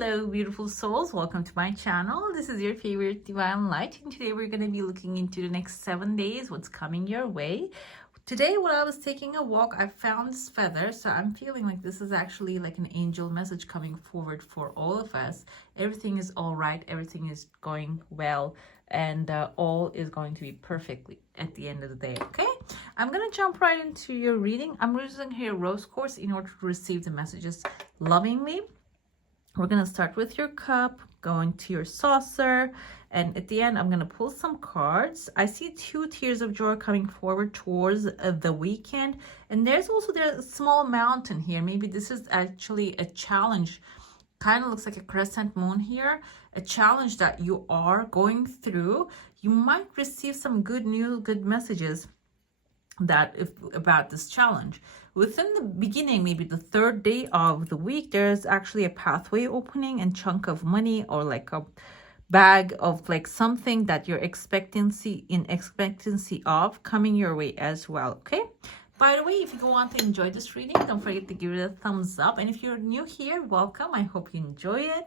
Hello, beautiful souls. Welcome to my channel. This is your favorite divine light, and today we're going to be looking into the next 7 days, what's coming your way. Today, when I was taking a walk, I found this feather, so I'm feeling like this is actually like an angel message coming forward for all of us. Everything is all right, everything is going well, and all is going to be perfectly at the end of the day. Okay, I'm gonna jump right into your reading. I'm using here rose quartz in order to receive the messages lovingly. We're going to start with your cup, going to your saucer, and at the end, I'm going to pull some cards. I see 2 tears of joy coming forward towards the weekend, and there's a small mountain here. Maybe this is actually a challenge. Kind of looks like a crescent moon here, a challenge that you are going through. You might receive some good news, good messages about this challenge. Within the beginning, maybe the 3rd day of the week, there's actually a pathway opening and chunk of money, or like a bag of like something that you're expectancy of coming your way as well. Okay, by the way, if you want to enjoy this reading, don't forget to give it a thumbs up, and if you're new here, welcome. I hope you enjoy it.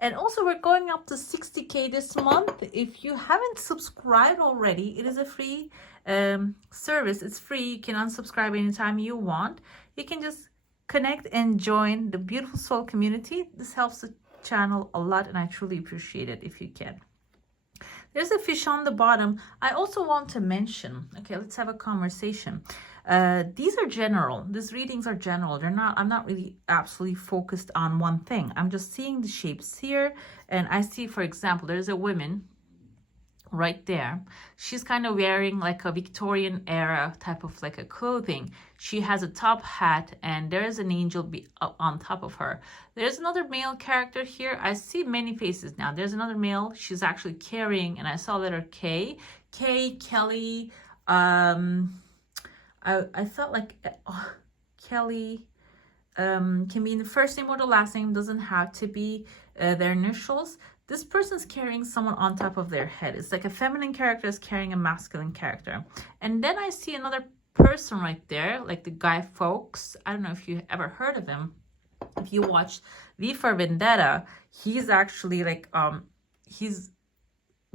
And also, we're going up to 60K this month. If you haven't subscribed already, it is a free service. It's free. You can unsubscribe anytime you want. You can just connect and join the beautiful soul community. This helps the channel a lot, and I truly appreciate it if you can. There's a fish on the bottom. I also want to mention, okay, let's have a conversation. These are general. These readings are general. I'm not really absolutely focused on one thing. I'm just seeing the shapes here. And I see, for example, there's a woman right there. She's kind of wearing like a Victorian era type of like a clothing. She has a top hat, and there's an angel on top of her. There's another male character here. I see many faces now. There's another male. She's actually carrying, and I saw letter K. Kelly. I felt like Kelly can be in the first name or the last name. Doesn't have to be their initials. This person's carrying someone on top of their head. It's like a feminine character is carrying a masculine character. And then I see another person right there, like the Guy Fawkes. I don't know if you ever heard of him. If you watched V for Vendetta, he's actually like, he's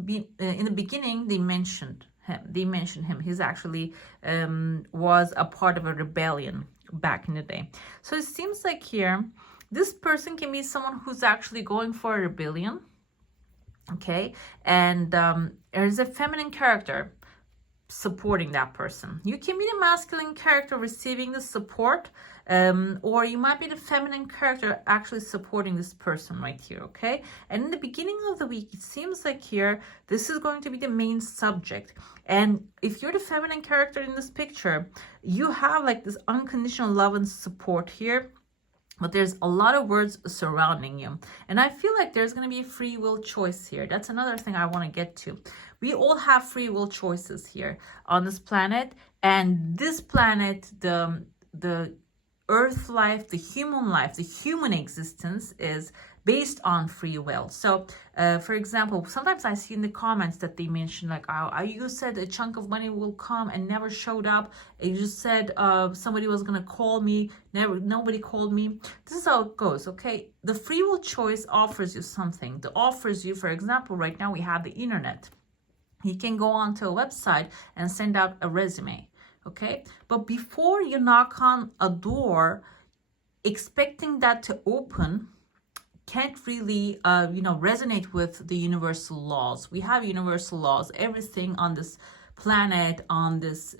been, in the beginning, they mentioned him. He's actually was a part of a rebellion back in the day. So it seems like here, this person can be someone who's actually going for a rebellion. Okay, and there's a feminine character supporting that person. You can be the masculine character receiving the support, or you might be the feminine character actually supporting this person right here. Okay, and in the beginning of the week, it seems like here this is going to be the main subject. And if you're the feminine character in this picture, you have like this unconditional love and support here. But there's a lot of words surrounding you. And I feel like there's going to be a free will choice here. That's another thing I want to get to. We all have free will choices here on this planet. And this planet, the earth life, the human existence is based on free will. So, for example, sometimes I see in the comments that they mention like, oh, you said a chunk of money will come and never showed up. You just said somebody was going to call me. Nobody called me. This is how it goes, okay? The free will choice offers you something. It offers you, for example, right now we have the internet. You can go onto a website and send out a resume, okay? But before you knock on a door, expecting that to open can't really, resonate with the universal laws. We have universal laws. Everything on this planet, on this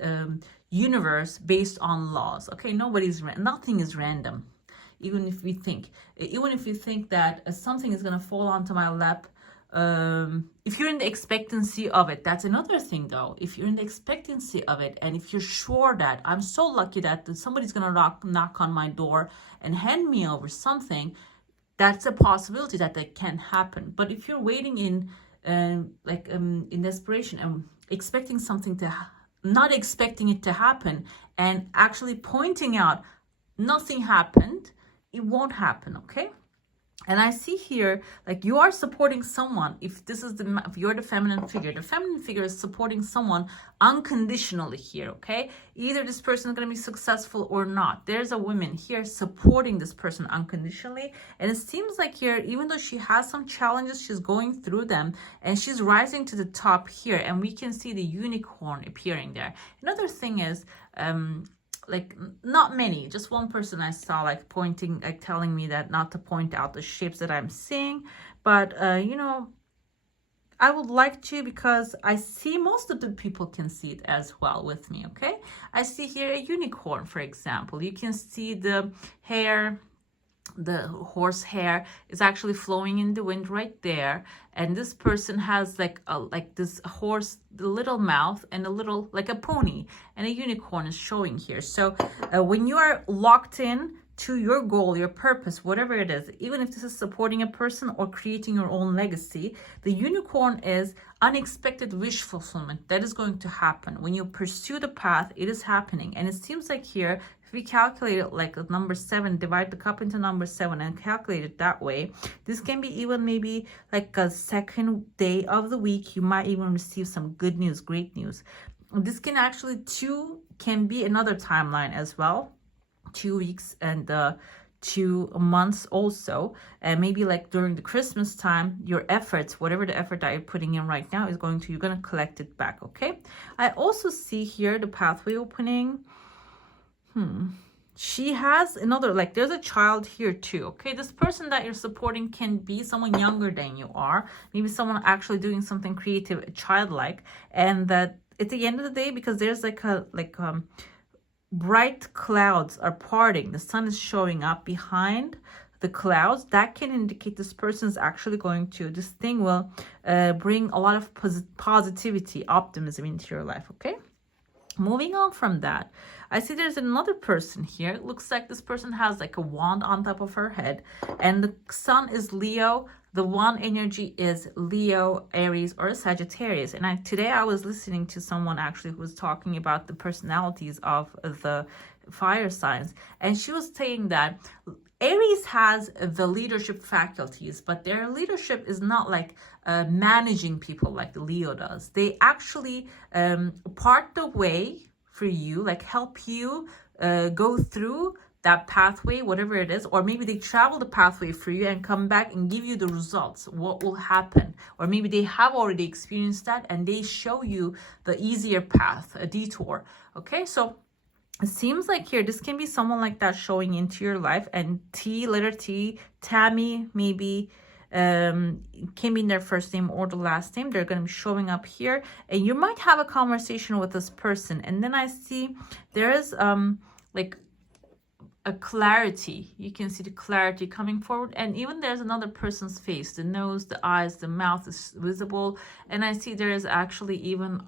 universe, based on laws. Okay, nothing is random. Even if you think that something is gonna fall onto my lap, if you're in the expectancy of it, that's another thing though. If you're in the expectancy of it, and if you're sure that I'm so lucky that somebody's gonna knock on my door and hand me over something, that's a possibility that can happen. But if you're waiting in desperation and expecting something not expecting it to happen, and actually pointing out nothing happened, it won't happen. Okay. And I see here, like you are supporting someone. If this is if you're the feminine figure is supporting someone unconditionally here, okay? Either this person is going to be successful or not. There's a woman here supporting this person unconditionally. And it seems like here, even though she has some challenges, she's going through them and she's rising to the top here. And we can see the unicorn appearing there. Another thing is, like not many, just one person I saw like pointing, like telling me that not to point out the shapes that I'm seeing, but you know, I would like to, because I see most of the people can see it as well with me. Okay, I see here a unicorn, for example. You can see the hair, the horse hair is actually flowing in the wind right there, and this person has like this horse, the little mouth, and a little like a pony, and a unicorn is showing here. So when you are locked in to your goal, your purpose, whatever it is, even if this is supporting a person or creating your own legacy, the unicorn is unexpected wish fulfillment that is going to happen. When you pursue the path, it is happening. And it seems like here, if we calculate it like number 7, divide the cup into number 7 and calculate it that way, this can be even maybe like a second day of the week. You might even receive some good news, great news. This can actually can be another timeline as well. 2 weeks and 2 months also, and maybe like during the Christmas time, your efforts, whatever the effort that you're putting in right now is you're going to collect it back. Okay, I also see here the pathway opening. She has another, like there's a child here too. Okay, this person that you're supporting can be someone younger than you are, maybe someone actually doing something creative, childlike, and that at the end of the day, because there's bright clouds are parting, the sun is showing up behind the clouds, that can indicate this person is actually this thing will bring a lot of positivity, optimism into your life. Okay, moving on from that, I see there's another person here. It looks like this person has like a wand on top of her head, and the sun is Leo. The wand energy is Leo, Aries, or Sagittarius. And today I was listening to someone actually who was talking about the personalities of the fire signs. And she was saying that Aries has the leadership faculties, but their leadership is not like managing people like Leo does. They actually part the way for you, like help you go through that pathway, whatever it is, or maybe they travel the pathway for you and come back and give you the results, what will happen, or maybe they have already experienced that and they show you the easier path, a detour. Okay, so it seems like here this can be someone like that showing into your life. And letter T, Tammy, maybe can be in their first name or the last name. They're going to be showing up here, and you might have a conversation with this person. And then I see there is like a clarity. You can see the clarity coming forward, and even there's another person's face, the nose, the eyes, the mouth is visible. And I see there is actually even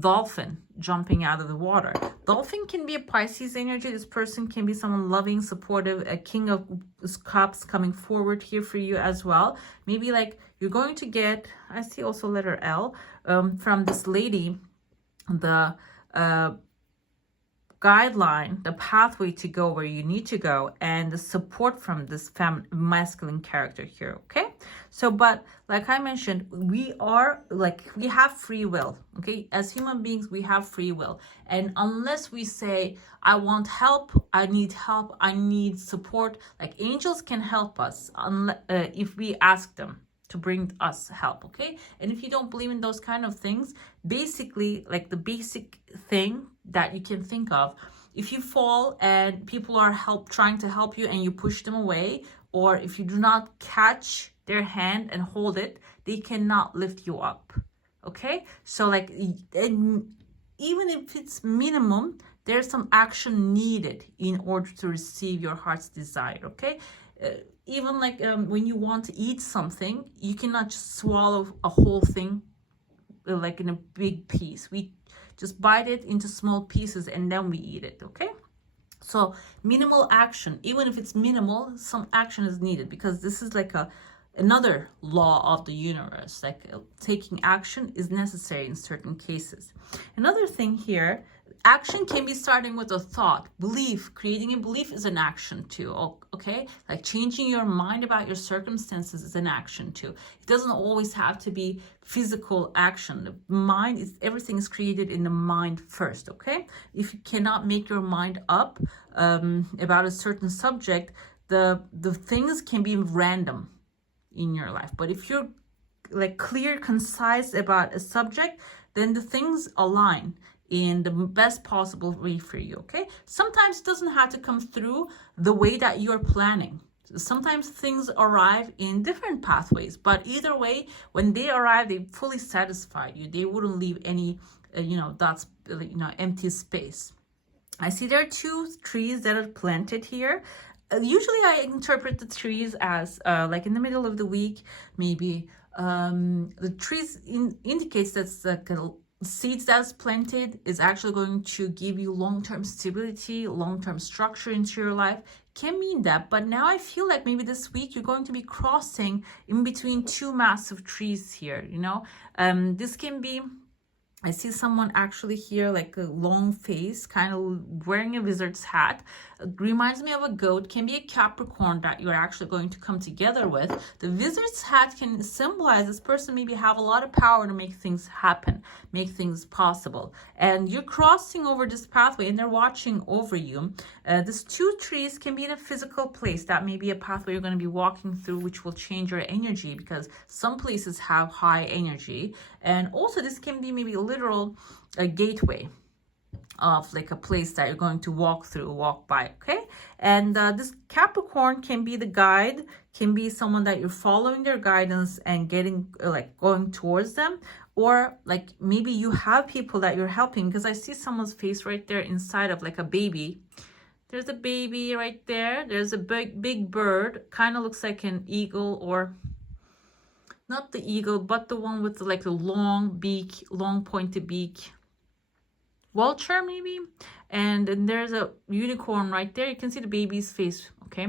dolphin jumping out of the water. Dolphin can be a Pisces energy. This person can be someone loving, supportive, a king of cups coming forward here for you as well. Maybe like you're going to get, I see also letter L from this lady, the guideline, the pathway to go where you need to go, and the support from this masculine character here. Okay, so but like I mentioned, we have free will. Okay, as human beings we have free will, and unless we say I want help, I need support, like angels can help us if we ask them to bring us help. Okay, and if you don't believe in those kind of things, basically like the basic thing that you can think of, if you fall and people are trying to help you and you push them away, or if you do not catch their hand and hold it, they cannot lift you up. Okay, so like, and even if it's minimum, there's some action needed in order to receive your heart's desire. Okay, even like when you want to eat something, you cannot just swallow a whole thing like in a big piece. We just bite it into small pieces and then we eat it. Okay, so minimal action, even if it's minimal, some action is needed, because this is like another law of the universe, like taking action is necessary in certain cases. Another thing here, action can be starting with a thought, belief. Creating a belief is an action too, okay? Like changing your mind about your circumstances is an action too. It doesn't always have to be physical action. The mind is, everything is created in the mind first, okay? If you cannot make your mind up about a certain subject, the things can be random in your life. But if you're like clear, concise about a subject, then the things align in the best possible way for you, okay? Sometimes it doesn't have to come through the way that you're planning. Sometimes things arrive in different pathways, but either way, when they arrive, they fully satisfy you. They wouldn't leave any, that's, empty space. I see there are 2 trees that are planted here. Usually I interpret the trees as like in the middle of the week, maybe the trees indicates that's like seeds that's planted is actually going to give you long-term stability, long-term structure into your life. Can mean that, but now I feel like maybe this week you're going to be crossing in between 2 massive trees here, this can be, I see someone actually here, like a long face, kind of wearing a wizard's hat. It reminds me of a goat. Can be a Capricorn that you're actually going to come together with. The wizard's hat can symbolize this person maybe have a lot of power to make things happen, make things possible. And you're crossing over this pathway and they're watching over you. These 2 trees can be in a physical place. That may be a pathway you're going to be walking through, which will change your energy because some places have high energy. And also this can be maybe a literal gateway of like a place that you're going to walk through, walk by, okay? And this Capricorn can be the guide, can be someone that you're following their guidance and getting like going towards them, or like maybe you have people that you're helping, because I see someone's face right there inside of like a baby. There's a baby right there. There's a big bird, kind of looks like an eagle, or not the eagle, but the one with like a long beak, long pointed beak. Vulture maybe. And then there's a unicorn right there. You can see the baby's face, okay?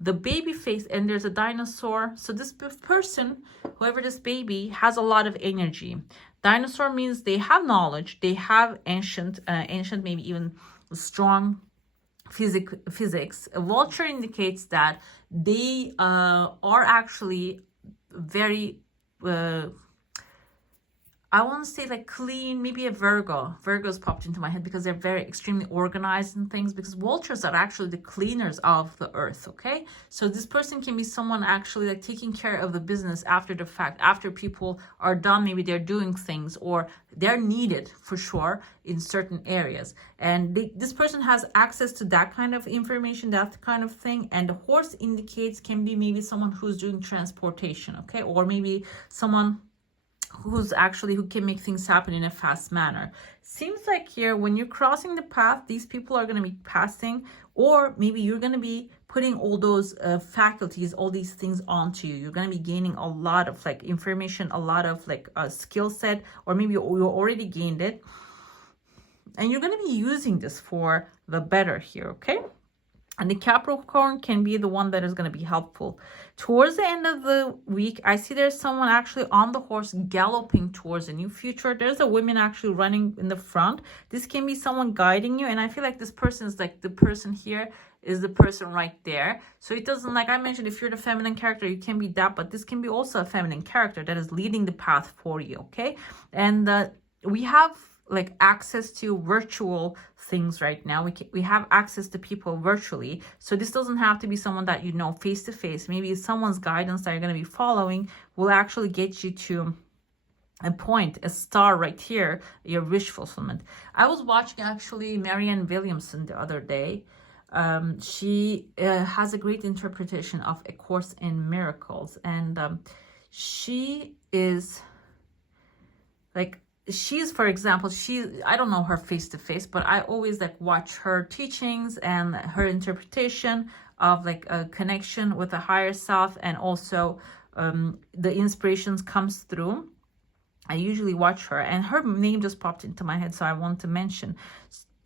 The baby face, and there's a dinosaur. So this person, whoever this baby, has a lot of energy. Dinosaur means they have knowledge. They have ancient, maybe even strong physics. A vulture indicates that they are actually very I want to say like clean, maybe a Virgo. Virgos popped into my head because they're very extremely organized in things, because vultures are actually the cleaners of the earth, okay? So this person can be someone actually like taking care of the business after the fact, after people are done, maybe they're doing things, or they're needed for sure in certain areas. And this person has access to that kind of information, that kind of thing. And the horse indicates can be maybe someone who's doing transportation, okay? Or maybe someone who can make things happen in a fast manner. Seems like here when you're crossing the path, these people are going to be passing, or maybe you're going to be putting all those faculties, all these things onto you. You're going to be gaining a lot of like information, a lot of like a skill set, or maybe you already gained it and you're going to be using this for the better here, okay? And the Capricorn can be the one that is going to be helpful. Towards the end of the week, I see there's someone actually on the horse galloping towards a new future. There's a woman actually running in the front. This can be someone guiding you. And I feel like this person is like the person here is the person right there. So it doesn't, like I mentioned, if you're the feminine character, you can be that. But this can be also a feminine character that is leading the path for you, okay? And we have like access to virtual things right now. We have access to people virtually, so this doesn't have to be someone that you know face to face. Maybe someone's guidance that you're going to be following will actually get you to a point, a star right here, your wish fulfillment. I was watching actually Marianne Williamson the other day. She has a great interpretation of A Course in Miracles, and she is like, she's, for example, I don't know her face to face, but I always like watch her teachings and her interpretation of like a connection with a higher self, and also the inspirations comes through. I usually watch her, and her name just popped into my head, so I want to mention.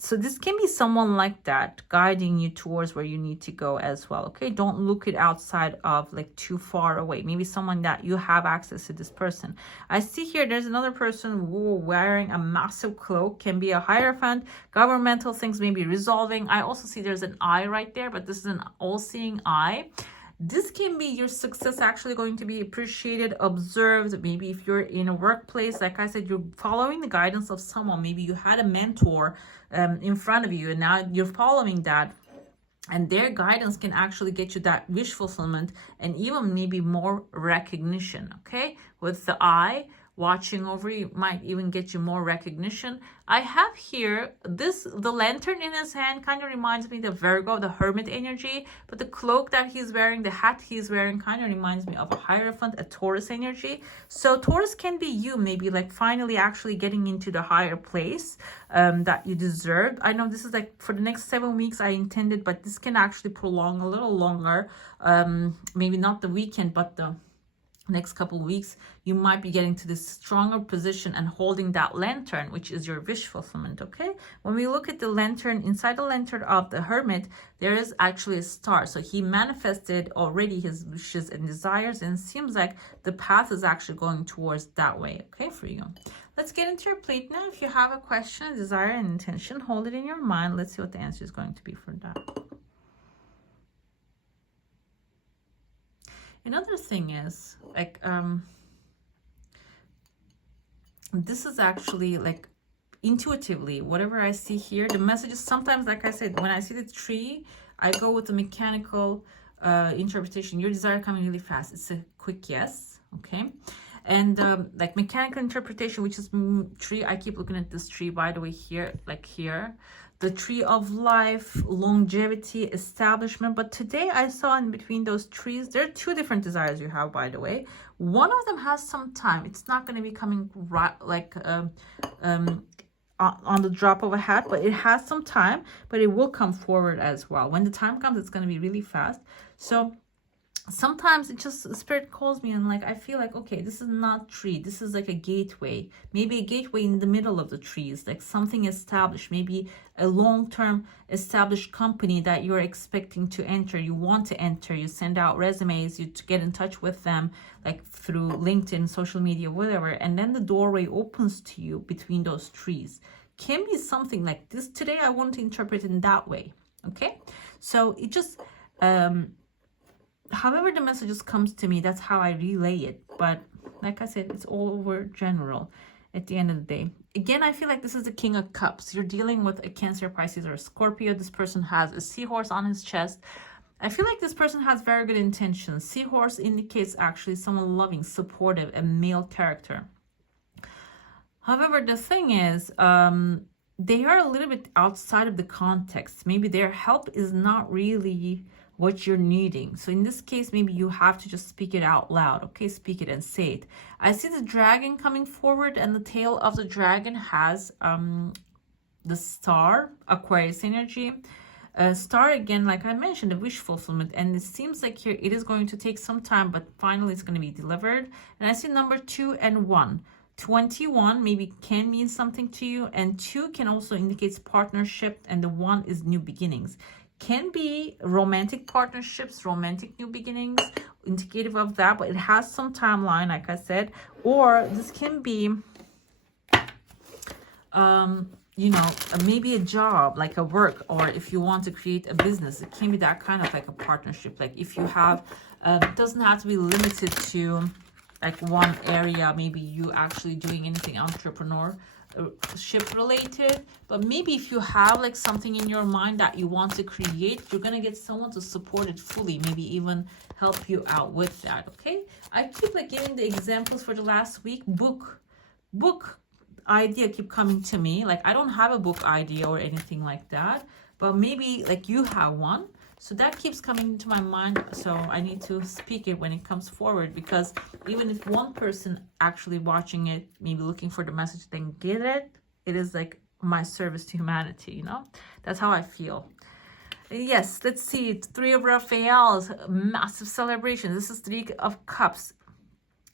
So this can be someone like that guiding you towards where you need to go as well. Okay, don't look it outside of like too far away. Maybe someone that you have access to this person. I see here there's another person wearing a massive cloak, can be a hierophant, governmental things maybe resolving. I also see there's an eye right there, but this is an all-seeing eye. This can be your success actually going to be appreciated, observed. Maybe if you're in a workplace, like I said, you're following the guidance of someone. Maybe you had a mentor in front of you and now you're following that. And their guidance can actually get you that wish fulfillment and even maybe more recognition, okay? With the eye watching over you might even get you more recognition. I have here the lantern in his hand kind of reminds me of Virgo, the hermit energy, but the cloak that he's wearing, the hat he's wearing kind of reminds me of a hierophant, a Taurus energy. So Taurus can be you, maybe like finally actually getting into the higher place that you deserve. I know this is like for the next 7 weeks I intended, but this can actually prolong a little longer. Maybe not the weekend, but the next couple of weeks, you might be getting to this stronger position and holding that lantern, which is your wish fulfillment, okay? When we look at the lantern, inside the lantern of the hermit, there is actually a star. So he manifested already his wishes and desires, and it seems like the path is actually going towards that way, okay, for you. Let's get into your plate now. If you have a question, a desire, and intention, hold it in your mind. Let's see what the answer is going to be for that. Another thing is like this is actually like intuitively whatever I see here, the messages sometimes, like I said, when I see the tree, I go with the mechanical interpretation. Your desire coming really fast, it's a quick yes, okay? And like mechanical interpretation, which is tree, I keep looking at this tree, by the way, here, like here, the tree of life, longevity, establishment. But today I saw in between those trees, there are 2 different desires you have, by the way. One of them has some time. It's not going to be coming right like on the drop of a hat, but it has some time, but it will come forward as well. When the time comes, it's going to be really fast. So sometimes it just, spirit calls me and like I feel like, okay, this is not tree, this is like a gateway, maybe a gateway in the middle of the trees, like something established, maybe a long-term established company that you're expecting to enter, you want to enter, you send out resumes, you get in touch with them like through LinkedIn, social media, whatever, and then the doorway opens to you between those trees. Can be something like this. Today I want to interpret it in that way, okay? So it just however the messages comes to me, that's how I relay it. But like I said, it's all over general at the end of the day. Again, I feel like this is the King of Cups. You're dealing with a Cancer, Pisces, or a Scorpio. This person has a seahorse on his chest. I feel like this person has very good intentions. Seahorse indicates actually someone loving, supportive, a male character. However, the thing is, they are a little bit outside of the context. Maybe their help is not really what you're needing. So in this case, maybe you have to just speak it out loud, okay? Speak it and say it. I see the dragon coming forward, and the tail of the dragon has the star, Aquarius energy. Star, again, like I mentioned, a wish fulfillment, and it seems like here it is going to take some time, but finally it's going to be delivered. And I see number 2 and 1. 21 maybe can mean something to you, and 2 can also indicate partnership, and the 1 is new beginnings. Can be romantic partnerships, romantic new beginnings, indicative of that, but it has some timeline, like I said. Or this can be you know, maybe a job, like a work, or if you want to create a business, it can be that kind of like a partnership. Like if you have it doesn't have to be limited to like one area, maybe you actually doing anything entrepreneurship related, but maybe if you have like something in your mind that you want to create, you're gonna get someone to support it fully, maybe even help you out with that, okay? I keep like giving the examples for the last week. Book idea keep coming to me. Like I don't have a book idea or anything like that, but maybe like you have one. So that keeps coming into my mind, so I need to speak it when it comes forward, because even if one person actually watching it, maybe looking for the message, then get it, it is like my service to humanity, you know? That's how I feel. Yes, let's see. 3 of Raphaels, massive celebration. This is 3 of Cups.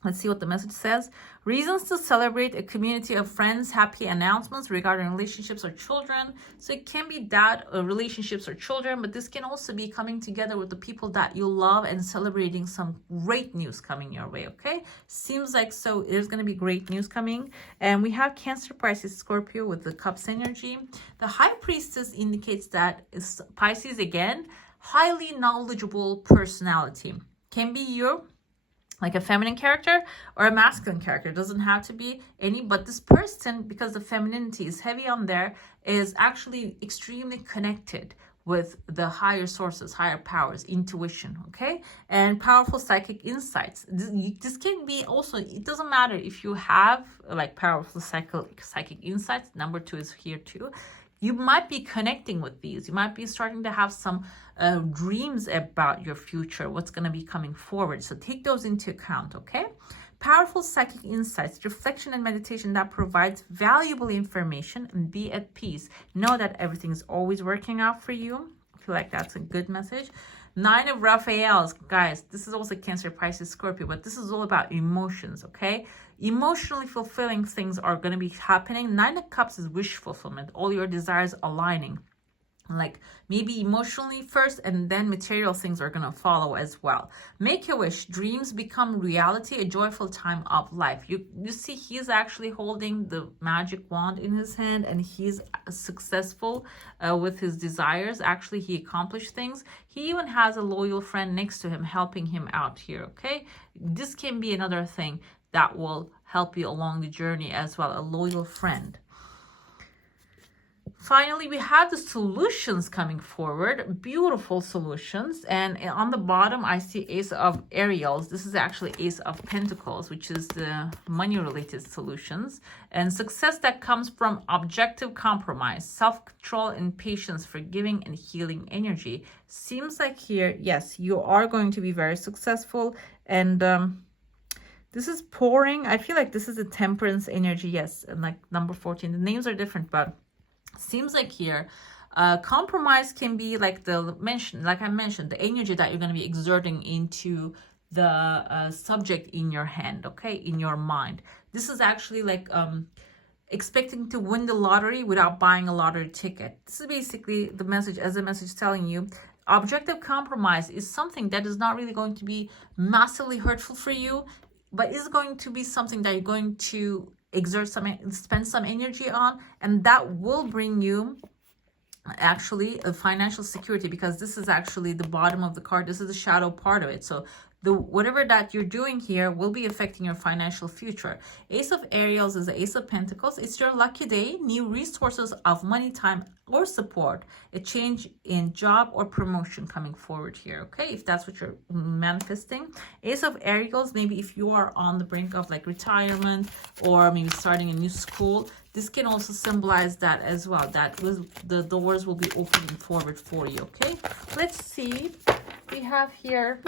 Let's see what the message says. Reasons to celebrate a community of friends, happy announcements regarding relationships or children. So it can be that relationships or children, but this can also be coming together with the people that you love and celebrating some great news coming your way, okay? Seems like so there's going to be great news coming. And we have Cancer, Pisces, Scorpio with the Cups energy. The High Priestess indicates that it's Pisces again, highly knowledgeable personality. Can be you, like a feminine character or a masculine character. It doesn't have to be any, but this person, because the femininity is heavy on there, is actually extremely connected with the higher sources, higher powers, intuition, okay? And powerful psychic insights. This can be also, it doesn't matter if you have like powerful psychic insights. Number 2 is here too. You might be connecting with these. You might be starting to have some dreams about your future, what's going to be coming forward. So take those into account, okay? Powerful psychic insights, reflection and meditation that provides valuable information, and be at peace. Know that everything is always working out for you. I feel like that's a good message. 9 of Raphaels, guys, this is also Cancer, Pisces, Scorpio, but this is all about emotions, okay? Emotionally fulfilling things are going to be happening. 9 of Cups is wish fulfillment, all your desires aligning. Like maybe emotionally first, and then material things are going to follow as well. Make a wish, dreams become reality, a joyful time of life. You see he's actually holding the magic wand in his hand, and he's successful with his desires. Actually, he accomplished things. He even has a loyal friend next to him helping him out here, okay? This can be another thing that will help you along the journey as well, a loyal friend. Finally, we have the solutions coming forward, beautiful solutions. And on the bottom, I see Ace of Ariels. This is actually Ace of Pentacles, which is the money-related solutions. And success that comes from objective compromise, self-control and patience, forgiving and healing energy. Seems like here, yes, you are going to be very successful. And this is pouring. I feel like this is a temperance energy, yes. And like number 14, the names are different, but seems like here compromise can be like I mentioned, the energy that you're going to be exerting into the subject in your hand, okay, in your mind. This is actually like expecting to win the lottery without buying a lottery ticket. This is basically the message, as a message telling you objective compromise is something that is not really going to be massively hurtful for you, but is going to be something that you're going to spend some energy on, and that will bring you actually a financial security, because this is actually the bottom of the card. This is the shadow part of it. So whatever that you're doing here will be affecting your financial future. Ace of Ariels is the Ace of Pentacles. It's your lucky day, new resources of money, time, or support, a change in job or promotion coming forward here, okay, if that's what you're manifesting. Ace of Ariels, maybe if you are on the brink of like retirement or maybe starting a new school, this can also symbolize that as well, that the doors will be opening forward for you, okay? Let's see. We have here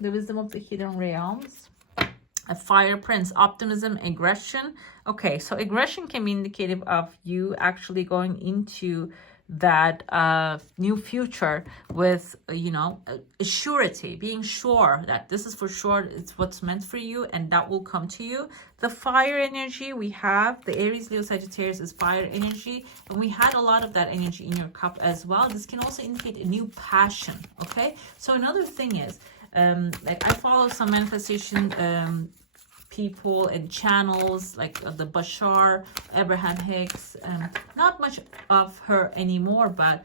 the wisdom of the hidden realms, a fire prince, optimism, aggression. Okay, so aggression can be indicative of you actually going into that new future with a surety, being sure that this is for sure, it's what's meant for you, and that will come to you. The fire energy, we have the Aries, Leo, Sagittarius is fire energy, and we had a lot of that energy in your cup as well. This can also indicate a new passion, okay? So another thing is like I follow some manifestation people and channels like the Bashar, Abraham Hicks, not much of her anymore, but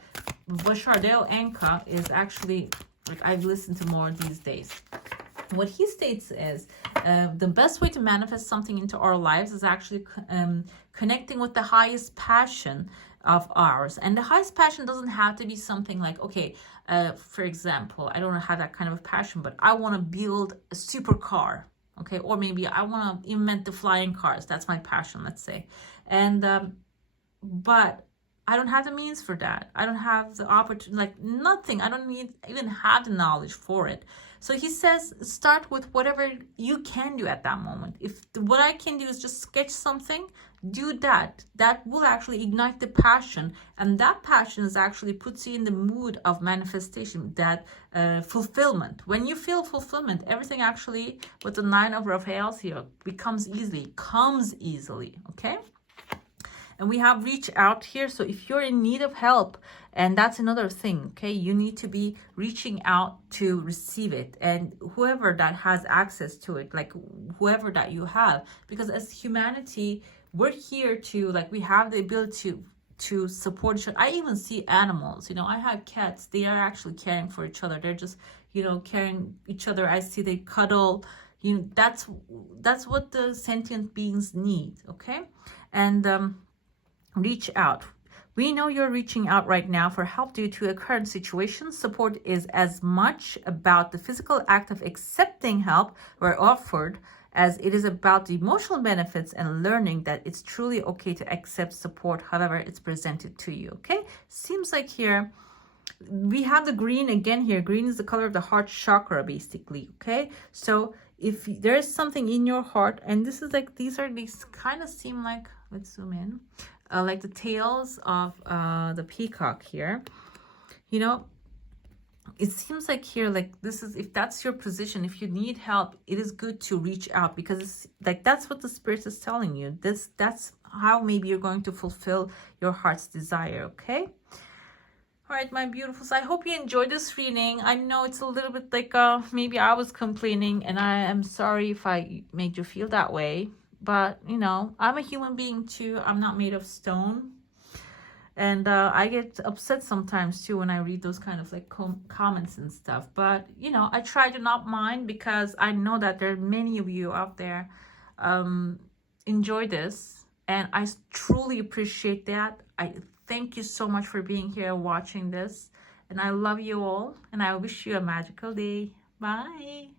Bashar Dale Anka is actually like I've listened to more these days. What he states is the best way to manifest something into our lives is actually connecting with the highest passion of ours. And the highest passion doesn't have to be something like, okay, for example, I don't have that kind of passion, but I want to build a supercar. Okay, or maybe I want to invent the flying cars. That's my passion, let's say. And but I don't have the means for that. I don't have the opportunity, like nothing. I don't even have the knowledge for it. So he says, start with whatever you can do at that moment. If what I can do is just sketch something, do that. That will actually ignite the passion, and that passion is actually puts you in the mood of manifestation, that fulfillment. When you feel fulfillment, everything actually with the 9 of Raphaels here comes easily, okay? And we have reach out here. So if you're in need of help, and that's another thing, okay, you need to be reaching out to receive it. And whoever that has access to it, like whoever that you have, because as humanity, we're here to, like, we have the ability to support each other. I even see animals, you know, I have cats, they are actually caring for each other. They're just, you know, carrying each other. I see they cuddle, you know, that's what the sentient beings need, okay? And reach out. We know you're reaching out right now for help due to a current situation. Support is as much about the physical act of accepting help where offered as it is about the emotional benefits and learning that it's truly okay to accept support however it's presented to you, okay? Seems like here we have the green again here. Green is the color of the heart chakra, basically, okay? So if there is something in your heart, and this is like, these kind of seem like, let's zoom in, like the tails of the peacock here, you know, it seems like here, like this is, if that's your position, if you need help, it is good to reach out, because it's like, that's what the spirit is telling you. That's how maybe you're going to fulfill your heart's desire, okay? All right, my beautifuls, I hope you enjoyed this reading. I know it's a little bit like maybe I was complaining, and I am sorry if I made you feel that way. But, you know, I'm a human being too. I'm not made of stone. And I get upset sometimes too when I read those kind of like comments and stuff. But, you know, I try to not mind, because I know that there are many of you out there enjoy this. And I truly appreciate that. I thank you so much for being here watching this. And I love you all. And I wish you a magical day. Bye.